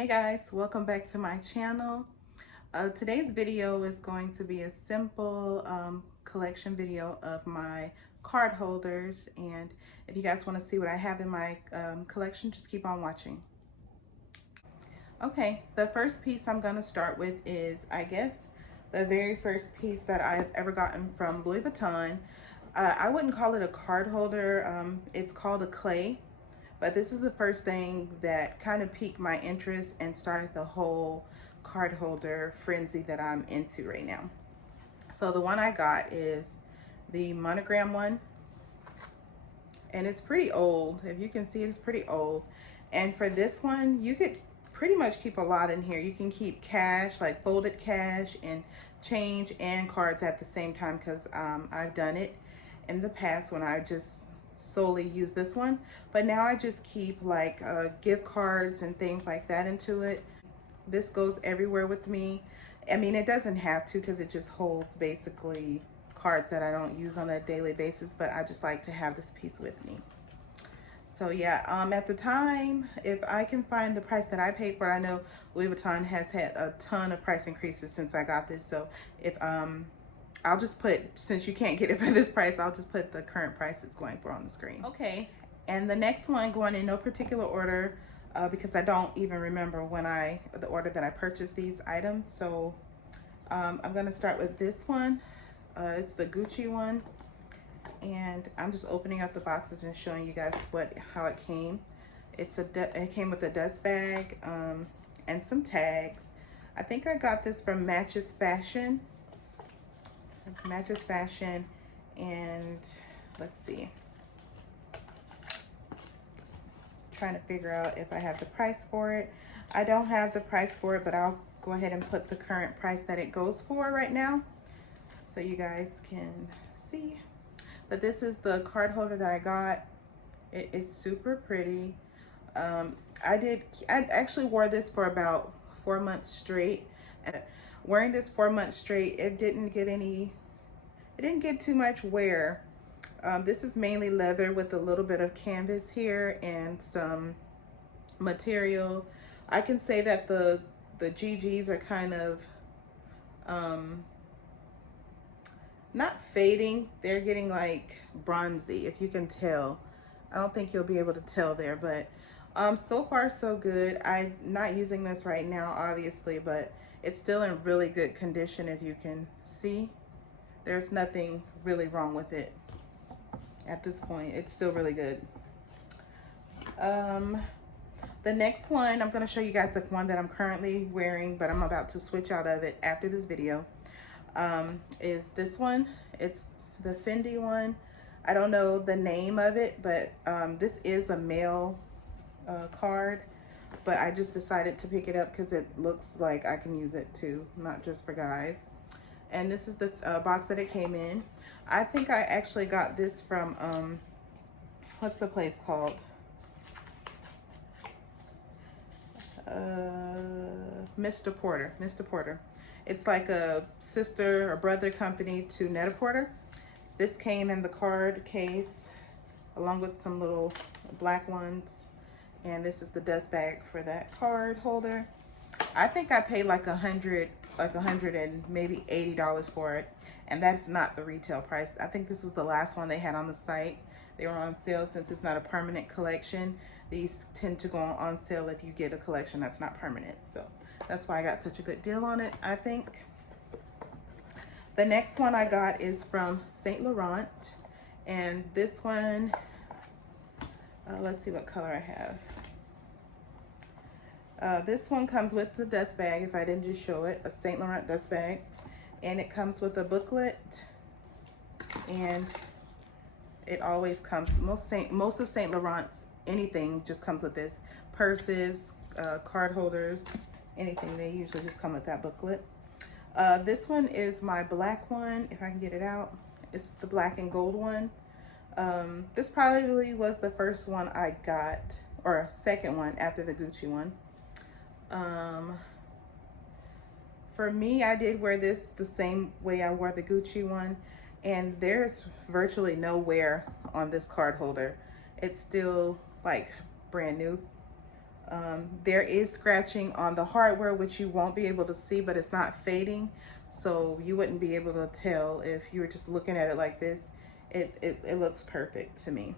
Hey guys, welcome back to my channel. Today's video is going to be a simple collection video of my card holders, and if you guys want to see what I have in my collection, just keep on watching. Okay, the first piece I'm going to start with is, I guess, the very first piece that I've ever gotten from Louis Vuitton. I wouldn't call it a card holder, it's called a clay. But this is the first thing that kind of piqued my interest and started the whole card holder frenzy that I'm into right now. So the one I got is the Monogram one. And it's pretty old. If you can see, it's pretty old. And for this one, you could pretty much keep a lot in here. You can keep cash, like folded cash and change and cards at the same time, because I've done it in the past when I just solely use this one, but now I just keep like gift cards and things like that into it. This goes everywhere with me. I mean, it doesn't have to, because it just holds basically cards that I don't use on a daily basis, but I just like to have this piece with me. So yeah, at the time, if I can find the price that I paid for it, I know Louis Vuitton has had a ton of price increases since I got this, so if I'll just put, since you can't get it for this price, I'll just put the current price it's going for on the screen. Okay, and the next one, going in no particular order, because I don't even remember when the order that I purchased these items. So I'm gonna start with this one. It's the Gucci one. And I'm just opening up the boxes and showing you guys how it came. It came with a dust bag and some tags. I think I got this from Matches Fashion. And let's see, trying to figure out if I have the price for it. I don't have the price for it, but I'll go ahead and put the current price that it goes for right now so you guys can see. But this is the card holder that I got. It is super pretty. I actually wore this for about 4 months straight. And wearing this 4 months straight, it didn't get too much wear. This is mainly leather with a little bit of canvas here and some material. I can say that the GGs are kind of not fading, they're getting like bronzy, if you can tell. I don't think you'll be able to tell there, but so far so good. I'm not using this right now, obviously, but it's still in really good condition. If you can see, there's nothing really wrong with it at this point. It's still really good. The next one, I'm going to show you guys the one that I'm currently wearing, but I'm about to switch out of it after this video. Is this one. It's the Fendi one. I don't know the name of it, but this is a male card, but I just decided to pick it up because it looks like I can use it too, not just for guys. And this is the box that it came in. I think I actually got this from what's the place called? Mr. Porter. It's like a sister or brother company to Net-a-Porter. This came in the card case along with some little black ones, and this is the dust bag for that card holder. I think I paid like $100 and maybe $80 for it, and that's not the retail price. I think this was the last one they had on the site. They were on sale. Since it's not a permanent collection, these tend to go on sale if you get a collection that's not permanent. So that's why I got such a good deal on it, I think. The next one I got is from Saint Laurent, and this one, let's see what color I have. This one comes with the dust bag, if I didn't just show it, a Saint Laurent dust bag. And it comes with a booklet, and it always comes, most of Saint Laurent's anything just comes with this. Purses, card holders, anything, they usually just come with that booklet. This one is my black one, if I can get it out. It's the black and gold one. This probably was the first one I got, or second one after the Gucci one. For me, I did wear this the same way I wore the Gucci one, and there's virtually no wear on this card holder. It's still like brand new. There is scratching on the hardware, which you won't be able to see, but it's not fading. So you wouldn't be able to tell if you were just looking at it like this. It looks perfect to me.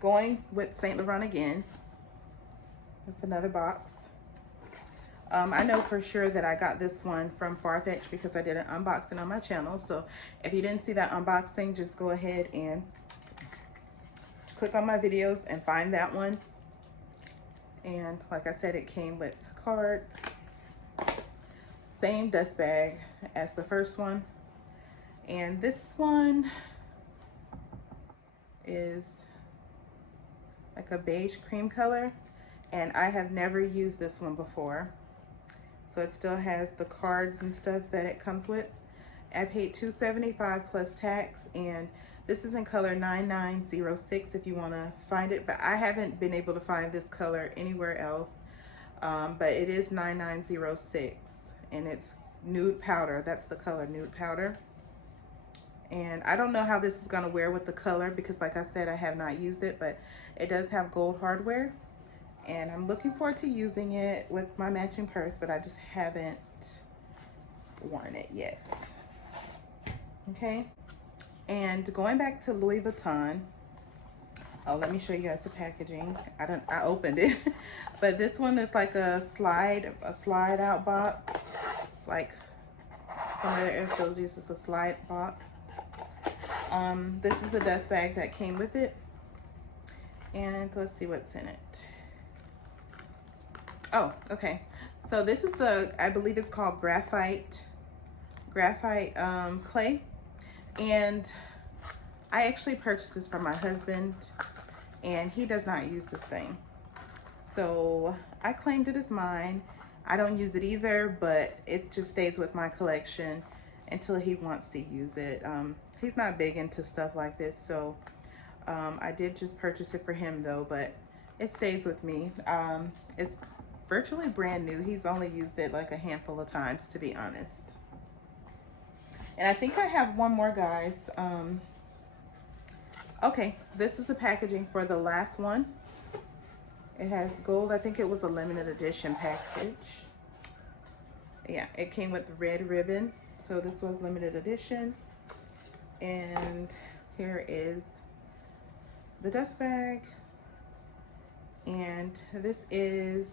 Going with Saint Laurent again. That's another box. I know for sure that I got this one from Farfetch because I did an unboxing on my channel. So if you didn't see that unboxing, just go ahead and click on my videos and find that one. And like I said, it came with cards. Same dust bag as the first one. And this one is like a beige cream color. And I have never used this one before. So it still has the cards and stuff that it comes with. I paid $2.75 plus tax, and this is in color 9906 if you want to find it, but I haven't been able to find this color anywhere else. But it is 9906, and it's nude powder. That's the color, nude powder. And I don't know how this is going to wear with the color because, like I said, I have not used it, but it does have gold hardware. And I'm looking forward to using it with my matching purse, but I just haven't worn it yet. Okay. And going back to Louis Vuitton. Oh, let me show you guys the packaging. I opened it. But this one is like a slide out box. Like some other air shows you, it's a slide box. This is the dust bag that came with it. And let's see what's in it. Oh, okay. So this is the, I believe it's called graphite clay. And I actually purchased this for my husband, and he does not use this thing. So I claimed it as mine. I don't use it either, but it just stays with my collection until he wants to use it. He's not big into stuff like this, so I did just purchase it for him though, but it stays with me. It's virtually brand new. He's only used it like a handful of times, to be honest. And I think I have one more, guys. Okay, this is the packaging for the last one. It has gold. I think it was a limited edition package. Yeah, it came with red ribbon. So this was limited edition. And here is the dust bag. And this is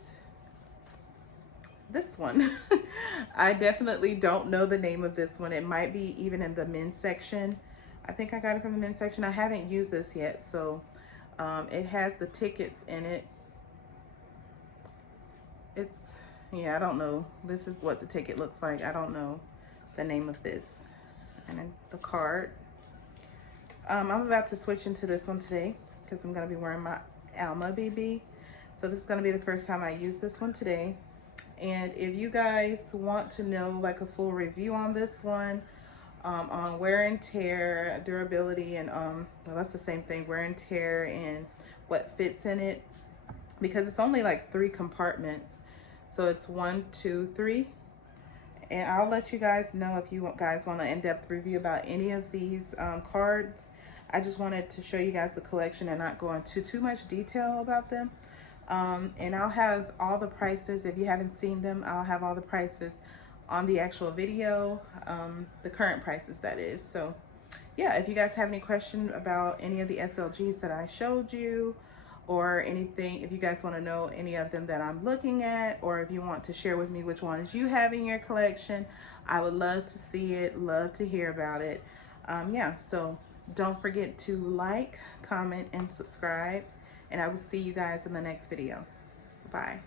this one. I definitely don't know the name of this one. It might be even in the men's section. I think I got it from the men's section. I haven't used this yet, so it has the tickets in it. It's, yeah, I don't know. This is what the ticket looks like. I don't know the name of this. And then the card. I'm about to switch into this one today because I'm going to be wearing my Alma BB. So this is going to be the first time I use this one today. And if you guys want to know like a full review on this one, on wear and tear, durability, and well, that's the same thing, wear and tear and what fits in it, because it's only like 3 compartments. So it's 1, 2, 3. And I'll let you guys know if you guys want an in-depth review about any of these cards. I just wanted to show you guys the collection and not go into too much detail about them. And I'll have all the prices. If you haven't seen them, I'll have all the prices on the actual video, the current prices, that is. So yeah, if you guys have any question about any of the SLGs that I showed you, or anything, if you guys want to know any of them that I'm looking at, or if you want to share with me which ones you have in your collection, I would love to see it, love to hear about it. Yeah, so don't forget to like, comment, and subscribe, and I will see you guys in the next video. Bye.